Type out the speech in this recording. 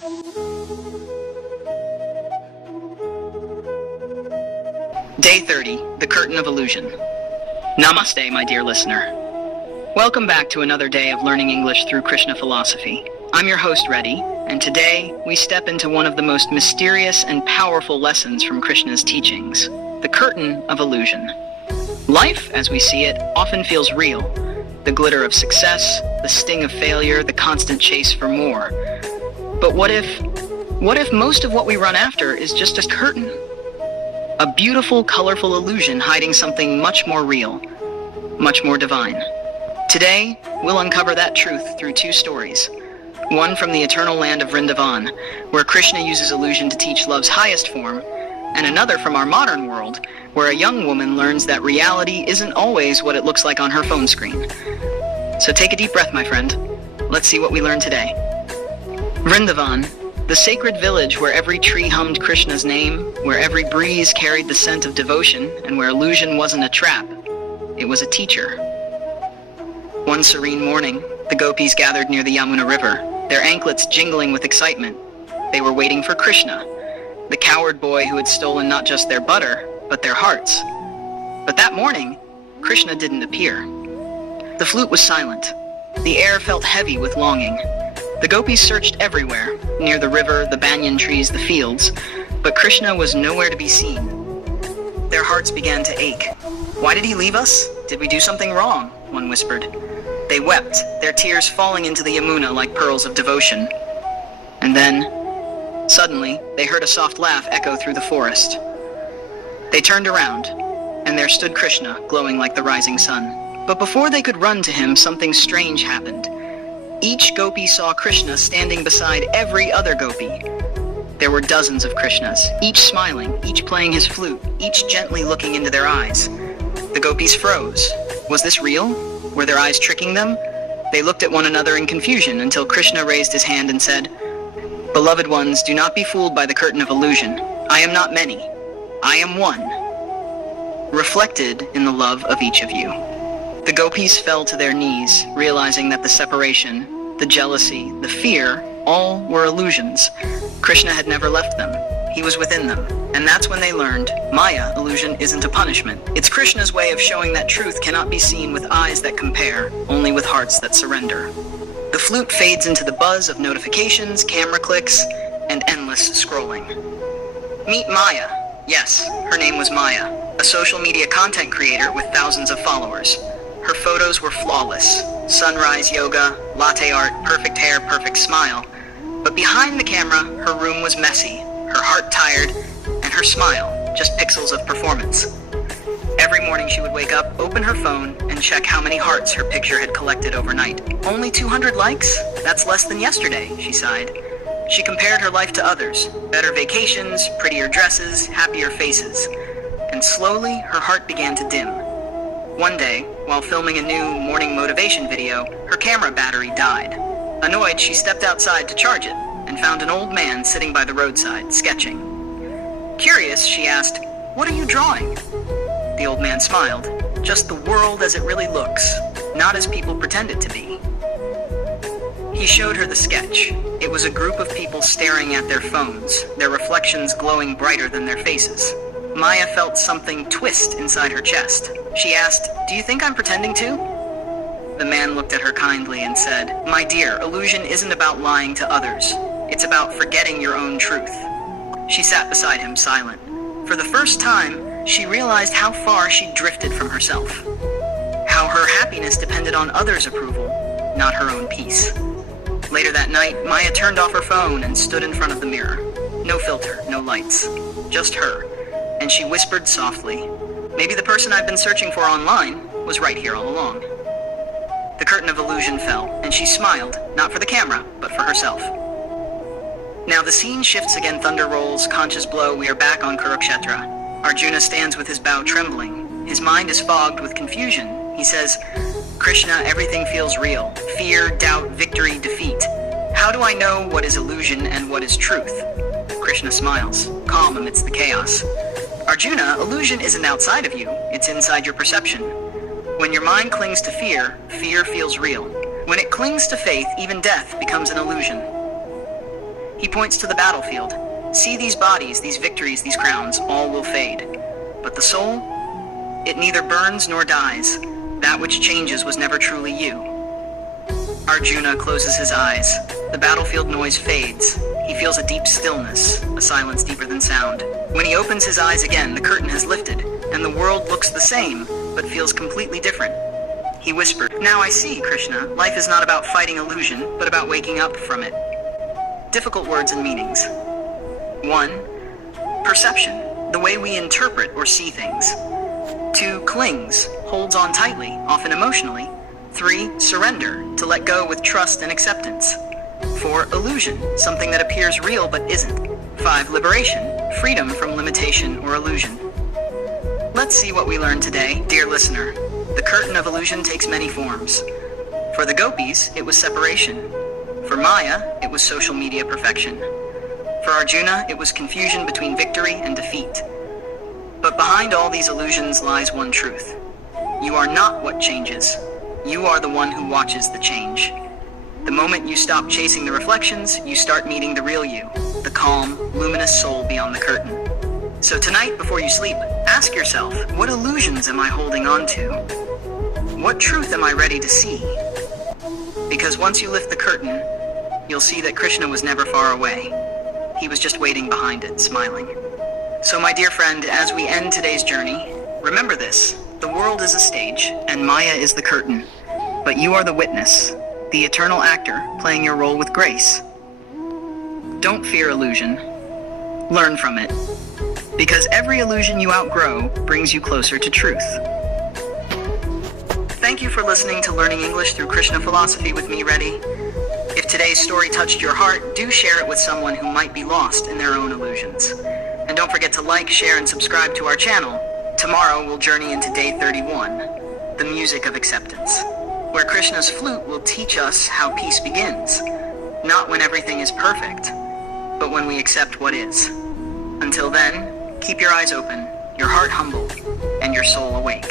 Day 30, The Curtain of Illusion. Namaste, my dear listener. Welcome back to another day of learning English through Krishna philosophy. I'm your host, Reddy, and today we step into one of the most mysterious and powerful lessons from Krishna's teachings, the curtain of illusion. Life, as we see it, often feels real. The glitter of success, the sting of failure, the constant chase for more. But what if most of what we run after is just a curtain? A beautiful, colorful illusion hiding something much more real, much more divine. Today, we'll uncover that truth through two stories. One from the eternal land of Vrindavan, where Krishna uses illusion to teach love's highest form, and another from our modern world, where a young woman learns that reality isn't always what it looks like on her phone screen. So take a deep breath, my friend. Let's see what we learn today. Vrindavan, the sacred village where every tree hummed Krishna's name, where every breeze carried the scent of devotion, and where illusion wasn't a trap, it was a teacher. One serene morning, the Gopis gathered near the Yamuna River, their anklets jingling with excitement. They were waiting for Krishna, the coward boy who had stolen not just their butter, but their hearts. But that morning, Krishna didn't appear. The flute was silent. The air felt heavy with longing. The Gopis searched everywhere, near the river, the banyan trees, the fields, but Krishna was nowhere to be seen. Their hearts began to ache. Why did he leave us? Did we do something wrong? One whispered. They wept, their tears falling into the Yamuna like pearls of devotion. And then, suddenly, they heard a soft laugh echo through the forest. They turned around, and there stood Krishna, glowing like the rising sun. But before they could run to him, something strange happened. Each gopi saw Krishna standing beside every other gopi. There were dozens of Krishnas, each smiling, each playing his flute, each gently looking into their eyes. The gopis froze. Was this real? Were their eyes tricking them? They looked at one another in confusion until Krishna raised his hand and said, "Beloved ones, do not be fooled by the curtain of illusion. I am not many. I am one, reflected in the love of each of you." The gopis fell to their knees, realizing that the separation, the jealousy, the fear, all were illusions. Krishna had never left them. He was within them. And that's when they learned, Maya, illusion, isn't a punishment. It's Krishna's way of showing that truth cannot be seen with eyes that compare, only with hearts that surrender. The flute fades into the buzz of notifications, camera clicks, and endless scrolling. Meet Maya. Yes, her name was Maya, a social media content creator with thousands of followers. Her photos were flawless. Sunrise yoga, latte art, perfect hair, perfect smile. But behind the camera, her room was messy, her heart tired, and her smile, just pixels of performance. Every morning she would wake up, open her phone, and check how many hearts her picture had collected overnight. Only 200 likes? That's less than yesterday, she sighed. She compared her life to others. Better vacations, prettier dresses, happier faces. And slowly, her heart began to dim. One day, while filming a new morning motivation video, her camera battery died. Annoyed, she stepped outside to charge it, and found an old man sitting by the roadside, sketching. Curious, she asked, "What are you drawing?" The old man smiled. "Just the world as it really looks, not as people pretend it to be." He showed her the sketch. It was a group of people staring at their phones, their reflections glowing brighter than their faces. Maya felt something twist inside her chest. She asked, "Do you think I'm pretending to?" The man looked at her kindly and said, "My dear, illusion isn't about lying to others. It's about forgetting your own truth." She sat beside him, silent. For the first time, she realized how far she'd drifted from herself. How her happiness depended on others' approval, not her own peace. Later that night, Maya turned off her phone and stood in front of the mirror. No filter, no lights, just her. And she whispered softly, "Maybe the person I've been searching for online was right here all along." The curtain of illusion fell, and she smiled, not for the camera, but for herself. Now the scene shifts again, thunder rolls, conches blow, we are back on Kurukshetra. Arjuna stands with his bow trembling. His mind is fogged with confusion. He says, "Krishna, everything feels real. Fear, doubt, victory, defeat. How do I know what is illusion and what is truth?" Krishna smiles, calm amidst the chaos. "Arjuna, illusion isn't outside of you, it's inside your perception. When your mind clings to fear, fear feels real. When it clings to faith, even death becomes an illusion." He points to the battlefield. See these bodies, these victories, these crowns, all will fade. But the soul? It neither burns nor dies. That which changes was never truly you. Arjuna closes his eyes. The battlefield noise fades. He feels a deep stillness, a silence deeper than sound. When he opens his eyes again, the curtain has lifted, and the world looks the same, but feels completely different. He whispered, "Now I see, Krishna. Life is not about fighting illusion, but about waking up from it." Difficult words and meanings. 1. Perception, the way we interpret or see things. 2. Clings, holds on tightly, often emotionally. 3. Surrender, to let go with trust and acceptance. 4. Illusion, something that appears real but isn't. 5. Liberation, freedom from limitation or illusion. Let's see what we learned today, dear listener. The curtain of illusion takes many forms. For the Gopis, it was separation. For Maya, it was social media perfection. For Arjuna, it was confusion between victory and defeat. But behind all these illusions lies one truth. You are not what changes. You are the one who watches the change. The moment you stop chasing the reflections, you start meeting the real you, the calm, luminous soul beyond the curtain. So tonight, before you sleep, ask yourself, what illusions am I holding on to? What truth am I ready to see? Because once you lift the curtain, you'll see that Krishna was never far away. He was just waiting behind it, smiling. So my dear friend, as we end today's journey, remember this: the world is a stage, and Maya is the curtain. But you are the witness, the eternal actor, playing your role with grace. Don't fear illusion. Learn from it. Because every illusion you outgrow brings you closer to truth. Thank you for listening to Learning English Through Krishna Philosophy with me, Reddy. If today's story touched your heart, do share it with someone who might be lost in their own illusions. And don't forget to like, share, and subscribe to our channel. Tomorrow we'll journey into day 31, the music of acceptance, where Krishna's flute will teach us how peace begins, not when everything is perfect, but when we accept what is. Until then, keep your eyes open, your heart humble, and your soul awake.